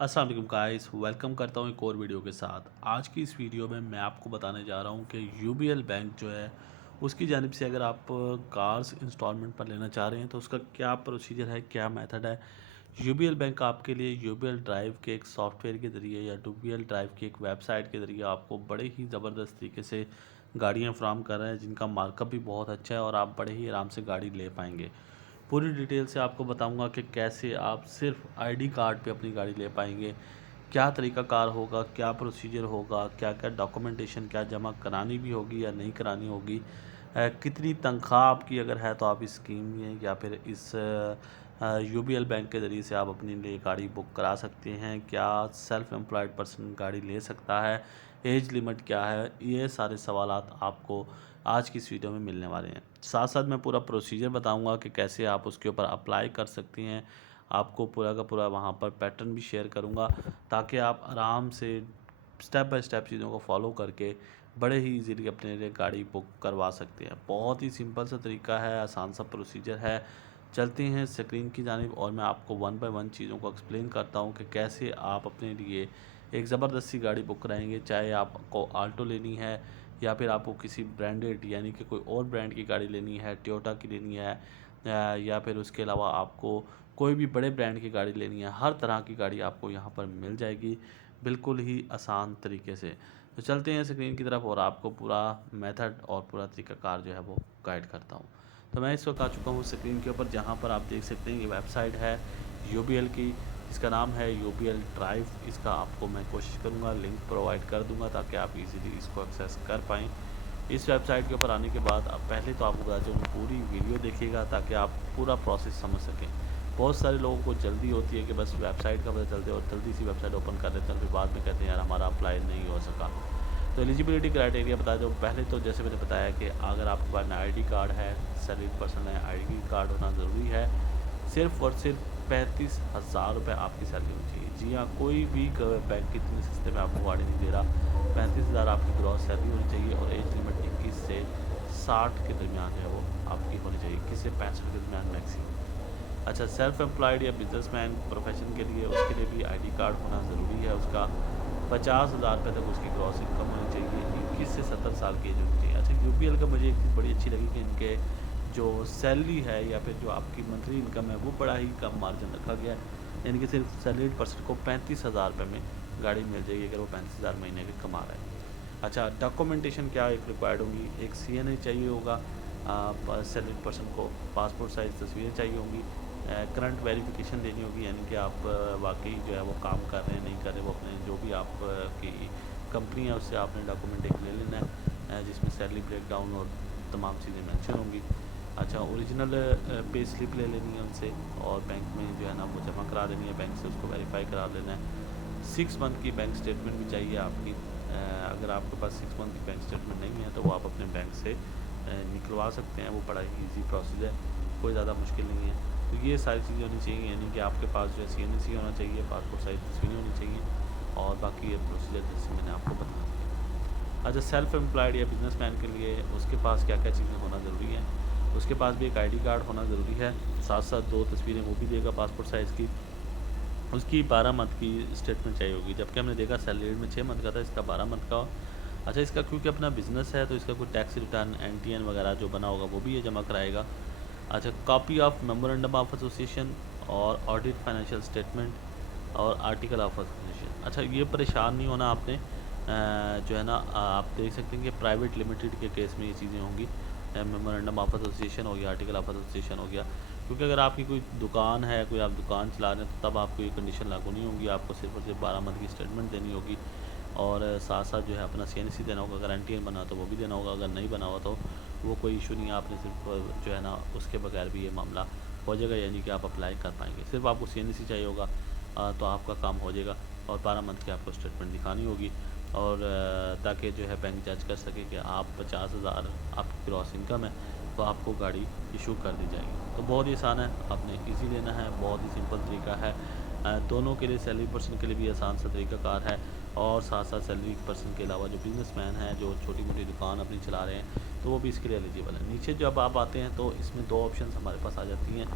अस्सलाम वालेकुम guys, welcome करता हूँ एक और वीडियो के साथ। आज की इस वीडियो में मैं आपको बताने जा रहा हूँ कि यूबीएल बैंक जो है उसकी जानिब से अगर आप कार्स इंस्टॉलमेंट पर लेना चाह रहे हैं तो उसका क्या प्रोसीजर है, क्या मेथड है। यूबीएल बैंक आपके लिए यूबीएल ड्राइव के एक सॉफ्टवेयर के ज़रिए या यूबीएल ड्राइव की एक वेबसाइट के ज़रिए आपको बड़े ही ज़बरदस्त तरीके से गाड़ियाँ फ्राहम कर रहे हैं, जिनका मार्कअप भी बहुत अच्छा है और आप बड़े ही आराम से गाड़ी ले पाएंगे। पूरी डिटेल से आपको बताऊंगा कि कैसे आप सिर्फ आईडी कार्ड पे अपनी गाड़ी ले पाएंगे, क्या तरीक़ाकार होगा, क्या प्रोसीजर होगा, क्या-क्या डॉक्यूमेंटेशन क्या जमा करानी भी होगी या नहीं करानी होगी, कितनी तनख्वाह आपकी अगर है तो आप इस स्कीम में या फिर इस यूबीएल बैंक के ज़रिए से आप अपने लिए गाड़ी बुक करा सकते हैं। क्या सेल्फ एम्प्लॉयड पर्सन गाड़ी ले सकता है, एज लिमिट क्या है, ये सारे सवालात आपको आज की इस वीडियो में मिलने वाले हैं। साथ साथ मैं पूरा प्रोसीजर बताऊंगा कि कैसे आप उसके ऊपर अप्लाई कर सकती हैं। आपको पूरा का पूरा वहाँ पर पैटर्न भी शेयर करूँगा ताकि आप आराम से स्टेप बाय स्टेप चीज़ों को फॉलो करके बड़े ही इजीली अपने लिए गाड़ी बुक करवा सकते हैं। बहुत ही सिंपल सा तरीका है, आसान सा प्रोसीजर है। चलते हैं स्क्रीन की जानिब और मैं आपको वन बाय वन चीज़ों को एक्सप्लेन करता हूँ कि कैसे आप अपने लिए एक ज़बरदस्त सी गाड़ी बुक कराएंगे। चाहे आपको आल्टो लेनी है या फिर आपको किसी ब्रांडेड यानी कि कोई और ब्रांड की गाड़ी लेनी है, टोयोटा की लेनी है, या फिर उसके अलावा आपको कोई भी बड़े ब्रांड की गाड़ी लेनी है, हर तरह की गाड़ी आपको यहाँ पर मिल जाएगी बिल्कुल ही आसान तरीके से। तो चलते हैं स्क्रीन की तरफ और आपको पूरा मेथड और पूरा तरीक़ाकार जो है वो गाइड करता हूँ। तो मैं इस वक्त आ चुका हूँ स्क्रीन के ऊपर, जहाँ पर आप देख सकते हैं ये वेबसाइट है यूबीएल की। इसका नाम है यूबीएल ड्राइव। इसका आपको मैं कोशिश करूँगा लिंक प्रोवाइड कर दूँगा ताकि आप इजीली इसको एक्सेस कर पाएँ। इस वेबसाइट के ऊपर आने के बाद आप पहले तो आपको बता दूँ पूरी वीडियो देखिएगा ताकि आप पूरा प्रोसेस समझ सकें। बहुत सारे लोगों को जल्दी होती है कि बस वेबसाइट का पता चलते और जल्दी सी वेबसाइट ओपन कर लेते हैं, फिर बाद में कहते हैं यार हमारा अप्लाई नहीं हो सका। तो एलिजिबिलिटी क्राइटेरिया बता दो। पहले तो जैसे मैंने बताया कि अगर आपके पास आईडी कार्ड है, सैलरीड पर्सन है, आईडी कार्ड होना ज़रूरी है। सिर्फ़ और सिर्फ 35,000 रुपये आपकी सैलरी होनी चाहिए। जी हाँ, कोई भी बैंक इतने सस्ते में आपको गाड़ी नहीं दे रहा। 35,000 आपकी ग्रॉस सैलरी होनी चाहिए और एज लिमिट 21 से 60 के दरमियान है वो आपकी होनी चाहिए, 21 से 65 के दरमियान मैक्सिमम। अच्छा, सेल्फ एम्प्लॉयड या बिजनेसमैन प्रोफेशन के लिए उसके लिए भी आईडी कार्ड होना ज़रूरी है। उसका 50,000 रुपये तक उसकी ग्रॉस इनकम होनी चाहिए, 21 से 70 साल की एज होनी चाहिए। अच्छा, यूपीएल का मुझे एक चीज़ बड़ी अच्छी लगी कि इनके जो सैलरी है या फिर जो आपकी मंथली इनकम है वो बड़ा ही कम मार्जिन रखा गया है। यानी कि सिर्फ सैलरीड पर्सन को 35,000 रुपये में गाड़ी मिल जाएगी अगर वो 35,000 महीने के कमा रहा है। अच्छा, डॉक्यूमेंटेशन क्या एक रिक्वायर्ड होंगी, एक सीएनए चाहिए होगा, सैलरीड पर्सन को पासपोर्ट साइज़ तस्वीरें चाहिए होंगी, करंट वेरिफिकेशन देनी होगी यानी कि आप वाकई जो है वो काम कर रहे हैं नहीं कर रहे, वो अपने जो भी आप की कंपनी है उससे आपने डॉक्यूमेंट एक ले लेना है, जिसमें सैलरी ब्रेकडाउन और तमाम चीज़ें मेंशन होंगी। अच्छा, ओरिजिनल पे स्लिप ले लेनी है उनसे और बैंक में जो है ना वो जमा करा देनी है, बैंक से उसको वेरीफाई करा लेना है। 6 मंथ की बैंक स्टेटमेंट भी चाहिए आपकी। अगर आपके पास 6 मंथ की बैंक स्टेटमेंट नहीं है तो वो आप अपने बैंक से निकलवा सकते हैं। वो बड़ा ही ईजी प्रोसेस है, कोई ज़्यादा मुश्किल नहीं है। तो ये सारी चीज़ें होनी चाहिए, यानी कि आपके पास जो है सीएनसी होना चाहिए, पासपोर्ट साइज तस्वीरें होनी चाहिए और बाकी ये प्रोसीजर जैसे मैंने आपको बता दिया। अच्छा, सेल्फ एम्प्लॉयड या बिजनेसमैन के लिए उसके पास क्या क्या चीज़ें होना ज़रूरी है। उसके पास भी एक आईडी कार्ड होना ज़रूरी है, साथ साथ 2 तस्वीरें वो भी देगा पासपोर्ट साइज़ की। उसकी 12 मंथ की स्टेटमेंट चाहिए होगी, जबकि हमने देखा सैलरी में 6 मंथ का था, इसका 12 मंथ का हो। अच्छा, इसका क्योंकि अपना बिज़नेस है तो इसका कोई टैक्स रिटर्न एनटीएन वगैरह जो बना होगा वो भी ये जमा कराएगा। अच्छा, copy of memorandum of association और ऑडिट फाइनेंशियल स्टेटमेंट और आर्टिकल ऑफ एसोसिएशन। अच्छा, ये परेशान नहीं होना आपने, जो है ना आप देख सकते हैं कि प्राइवेट लिमिटेड के केस में ये चीज़ें होंगी। मेमोरेंडम ऑफ एसोसिएशन हो गया, आर्टिकल ऑफ एसोसिएशन हो गया। क्योंकि अगर आपकी कोई दुकान है, कोई आप दुकान चला रहे हैं तो तब आपको ये कंडीशन लागू नहीं होगी। आपको सिर्फ और सिर्फ 12 मंथ की स्टेटमेंट देनी होगी और साथ साथ जो है अपना सीएनसी देना होगा। अगर एनटीएन बना तो वो भी देना होगा, अगर नहीं बना हुआ तो वो कोई इशू नहीं है। आपने सिर्फ जो है ना उसके बगैर भी ये मामला हो जाएगा, यानी कि आप अप्लाई कर पाएंगे। सिर्फ आपको सीएनसी चाहिए होगा तो आपका काम हो जाएगा और 12 मंथ की आपको स्टेटमेंट दिखानी होगी और ताकि जो है बैंक जज कर सके कि आप 50,000 आपकी ग्रॉस इनकम है तो आपको गाड़ी इशू कर दी जाएगी। तो बहुत ही आसान है, आपने इजी लेना है, बहुत ही सिंपल तरीका है। दोनों के लिए, सैलरी पर्सन के लिए भी आसान सा तरीक़ाकार है और साथ साथ सैलरी पर्सन के अलावा जो बिज़नेसमैन हैं जो छोटी मोटी दुकान अपनी चला रहे हैं तो वो भी इसके लिए एलिजिबल है। नीचे जब आप आते हैं तो इसमें 2 ऑप्शन हमारे पास आ जाती हैं।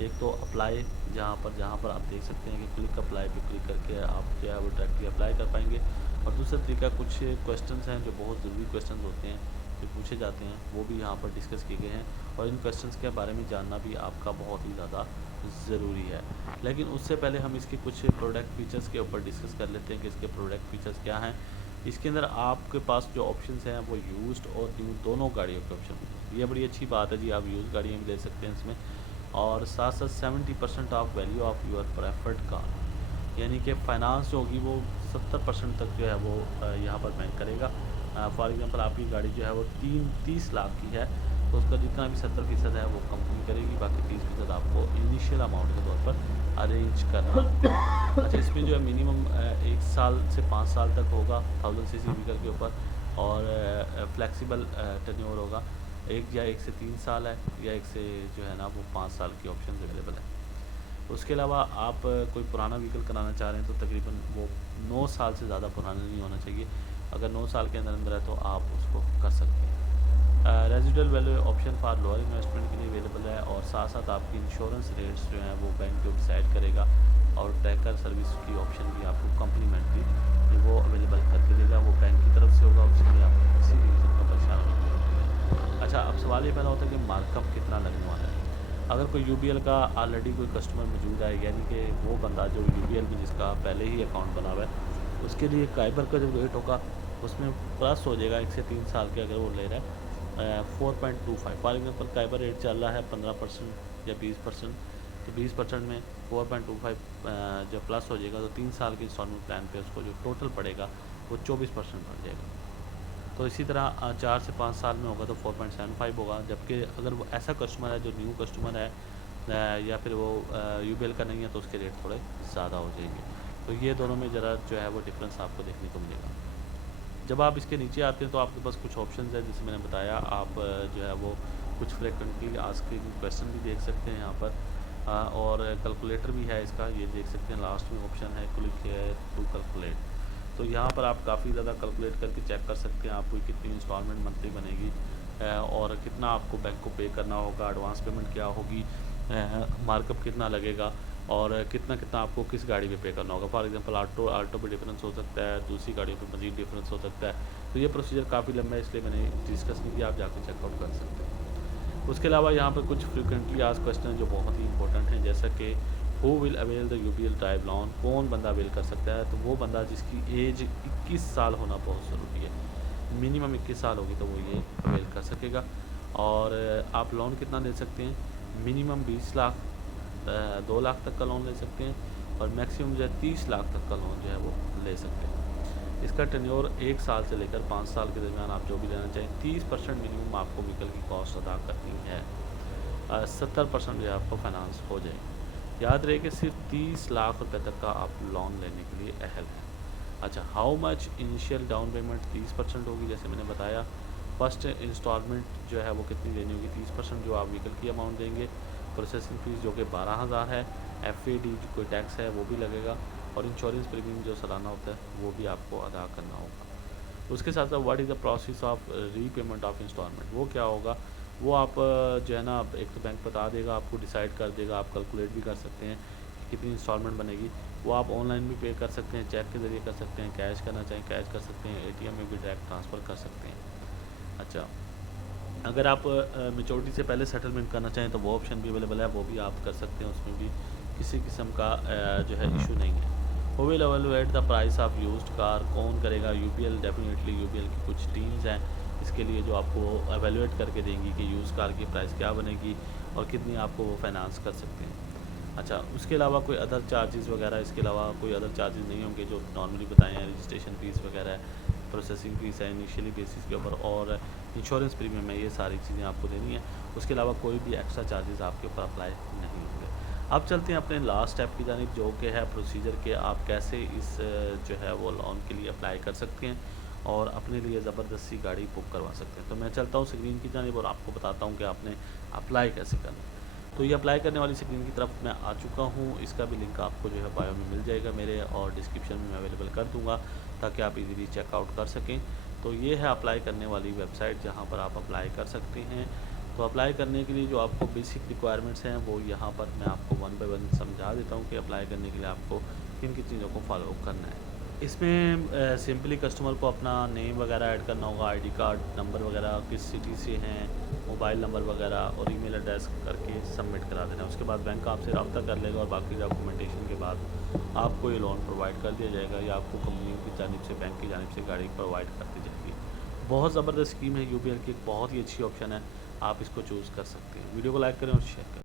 एक तो अप्लाई, जहाँ पर आप देख सकते हैं कि क्लिक अप्लाई पे क्लिक करके आप जो है वो डायरेक्टली अप्लाई कर पाएंगे। और दूसरा तरीका, कुछ क्वेश्चंस हैं जो बहुत ज़रूरी क्वेश्चंस होते हैं जो पूछे जाते हैं, वो भी यहाँ पर डिस्कस किए गए हैं और इन क्वेश्चंस के बारे में जानना भी आपका बहुत ही ज़्यादा ज़रूरी है। लेकिन उससे पहले हम इसके कुछ प्रोडक्ट फीचर्स के ऊपर डिस्कस कर लेते हैं कि इसके प्रोडक्ट फीचर्स क्या हैं। इसके अंदर आपके पास जो ऑप्शंस हैं वो यूज्ड और न्यू दोनों गाड़ियों के ऑप्शन हैं। ये बड़ी अच्छी बात है जी, आप यूज़ गाड़ियाँ भी ले सकते हैं इसमें। और साथ साथ 70% of value of your preferred car, यानी कि फ़ाइनेंस जो होगी वो 70% तक जो है वो यहाँ पर बैंक करेगा। फॉर एग्जांपल आपकी गाड़ी जो है वो 30 लाख की है, तो उसका जितना भी 70% है वो कंपनी करेगी, बाकी 30% आपको इनिशियल अमाउंट के तौर पर अरेंज करना है। अच्छा, इसमें जो है मिनिमम 1 साल से 5 साल तक होगा 1000 सीसी व्हीकल के ऊपर, और फ्लेक्सिबल टेन्योर होगा। एक से 3 साल है, या एक से जो है ना वो 5 साल की ऑप्शन अवेलेबल है। उसके अलावा आप कोई पुराना व्हीकल कराना चाह रहे हैं तो तकरीबन वो 9 साल से ज़्यादा पुराना नहीं होना चाहिए। अगर 9 साल के अंदर अंदर है तो आप उसको कर सकते हैं। Residual value option for lower investment के लिए अवेलेबल है, और साथ साथ आपकी इंश्योरेंस रेट्स जो हैं वो बैंक जो डिसाइड करेगा, और ट्रैकर सर्विस की ऑप्शन भी आपको कम्प्लीमेंट्री वो अवेलेबल करके देगा, वो बैंक की तरफ से होगा, उसके लिए आपको किसी भी किस्म का परेशान नहीं होगा। अच्छा, अब सवाल ये पैदा होता है कि मार्कअप कितना लगने वाला है। अगर कोई यूबीएल का ऑलरेडी कोई कस्टमर मौजूद है, यानी कि वो बंदा जो यूबीएल में जिसका पहले ही अकाउंट बना हुआ है, उसके लिए काइबर का जो रेट होगा उसमें प्लस हो जाएगा 1 से 3 साल के अगर वो ले रहा है 4.25। फॉर एग्जाम्पल काइबर रेट चल रहा है 15% या 20%, तो 20% में 4.25 जब प्लस हो जाएगा तो 3 साल के इंस्टॉलमेंट प्लान पे उसको जो टोटल पड़ेगा वो 24% बढ़ जाएगा। तो इसी तरह 4 से 5 साल में होगा तो 4.75 होगा। जबकि अगर वो ऐसा कस्टमर है जो न्यू कस्टमर है या फिर वो यूबीएल का नहीं है, तो उसके रेट थोड़े ज़्यादा हो जाएंगे। तो ये दोनों में ज़रा जो है वो डिफरेंस आपको देखने को मिलेगा। जब आप इसके नीचे आते हैं तो आपके पास कुछ ऑप्शन है, जैसे मैंने बताया, आप जो है वो कुछ फ्रिक्वेंटली आस्क्ड क्वेश्चन भी देख सकते हैं यहाँ पर, और कैलकुलेटर भी है इसका, ये देख सकते हैं लास्ट में ऑप्शन है क्लिक हियर टू कैलकुलेट। तो यहाँ पर आप काफ़ी ज़्यादा कैलकुलेट करके चेक कर सकते हैं आपको कितनी इंस्टॉलमेंट मंथली बनेगी, और कितना आपको बैंक को पे करना होगा, एडवांस पेमेंट क्या होगी, मार्कअप कितना लगेगा, और कितना कितना आपको किस गाड़ी पे पे करना होगा। फॉर एग्जांपल ऑल्टो पे डिफरेंस हो सकता है, दूसरी गाड़ियों पे मज़ीद डिफरेंस हो सकता है। तो ये प्रोसीजर काफ़ी लंबा है, इसलिए मैंने डिस्कस नहीं किया, आप जाकर चेकआउट कर सकते हैं। उसके अलावा यहाँ पर कुछ फ्रिक्वेंटली आस्क्ड क्वेश्चन जो बहुत ही इंपॉर्टेंट हैं, जैसा कि who will avail the UBL drive loan, कौन बंदा अवेल कर सकता है। तो वो बंदा जिसकी एज 21 साल होना बहुत ज़रूरी है, मिनिमम 21 साल होगी तो वो ये अवेल कर सकेगा। और आप लोन कितना ले सकते हैं, मिनिमम 20 लाख 2 लाख तक का लोन ले सकते हैं, और मैक्सिमम जो है 30 लाख तक का लोन जो है वो ले सकते हैं। इसका टेन्योर 1 साल से लेकर 5 साल के दरमियान आप जो भी लेना चाहें। 30% मिनिमम आपको व्हीकल की कॉस्ट अदा करनी है, 70% जो है आपको फाइनेंस हो जाएगी। याद रहे कि सिर्फ 30 लाख रुपए तक का आप लोन लेने के लिए अहल हैं। अच्छा, how much initial down payment 30% होगी, जैसे मैंने बताया। फर्स्ट इंस्टॉलमेंट जो है वो कितनी देनी होगी, 30% जो आप व्हीकल की अमाउंट देंगे। प्रोसेसिंग फ़ीस जो कि 12,000 है, FAD कोई टैक्स है वो भी लगेगा, और इंश्योरेंस प्रीमियम जो सालाना होता है वो भी आपको अदा करना होगा। उसके साथ साथ what is the process of repayment of instalment, वो क्या होगा, वो आप जो है ना, एक तो बैंक बता देगा आपको, डिसाइड कर देगा, आप कैलकुलेट भी कर सकते हैं कि कितनी इंस्टॉलमेंट बनेगी। वो आप ऑनलाइन भी पे कर सकते हैं, चेक के ज़रिए कर सकते हैं, कैश करना चाहें कैश कर सकते हैं, ATM में भी डायरेक्ट ट्रांसफ़र कर सकते हैं। अच्छा, अगर आप मैच्योरिटी से पहले सेटलमेंट करना चाहें तो वो ऑप्शन भी अवेलेबल है, वो भी आप कर सकते हैं, उसमें भी किसी किस्म का जो है इशू नहीं है। वो will evaluate the price of used car, कौन करेगा, यूबीएल। डेफिनेटली यूबीएल की कुछ टीम्स हैं इसके लिए जो आपको एवेलुएट करके देंगी कि यूज़ कार की प्राइस क्या बनेगी और कितनी आपको वो फाइनेंस कर सकते हैं। अच्छा, उसके अलावा कोई अदर चार्जेस वगैरह, इसके अलावा कोई अदर चार्जेस नहीं होंगे जो नॉर्मली बताए हैं। रजिस्ट्रेशन फ़ीस वगैरह है, प्रोसेसिंग फ़ीस है इनिशियली बेसिस के ऊपर, और इंश्योरेंस प्रीमियम है, ये सारी चीज़ें आपको देनी है। उसके अलावा कोई भी एक्स्ट्रा चार्जेस आपके ऊपर अप्लाई नहीं होंगे। अब चलते हैं अपने लास्ट स्टेप की जानिब, जो कि है प्रोसीजर के आप कैसे इस जो है वो लोन के लिए अप्लाई कर सकते हैं और अपने लिए ज़बरदस्ती गाड़ी बुक करवा सकते हैं। तो मैं चलता हूँ स्क्रीन की जानिब और आपको बताता हूँ कि आपने अप्लाई कैसे करना है। तो ये अप्लाई करने वाली स्क्रीन की तरफ मैं आ चुका हूँ। इसका भी लिंक आपको जो है बायो में मिल जाएगा मेरे, और डिस्क्रिप्शन में मैं अवेलेबल कर दूँगा ताकि आप इजीली चेकआउट कर सकें। तो ये है अप्लाई करने वाली वेबसाइट जहाँ पर आप अप्लाई कर सकते हैं। तो अप्लाई करने के लिए जो आपको बेसिक रिक्वायरमेंट्स हैं वो यहाँ पर मैं आपको वन बाय वन समझा देता हूँ कि अप्लाई करने के लिए आपको किन किन चीज़ों को फॉलो करना है। इसमें सिंपली कस्टमर को अपना नेम वगैरह ऐड करना होगा, आईडी कार्ड नंबर वगैरह, किस सिटी से हैं, मोबाइल नंबर वगैरह और ईमेल एड्रेस करके सबमिट करा देना है। उसके बाद बैंक आपसे रब्ता कर लेगा और बाकी डॉक्यूमेंटेशन के बाद आपको ये लोन प्रोवाइड कर दिया जाएगा या आपको कंपनी की जानिब से, बैंक की जानिब से गाड़ी प्रोवाइड कर दी जाएगी। बहुत ज़बरदस्त स्कीम है, यूबीएल की एक बहुत ही अच्छी ऑप्शन है, आप इसको चूज़ कर सकते हैं। वीडियो को लाइक करें और शेयर करें।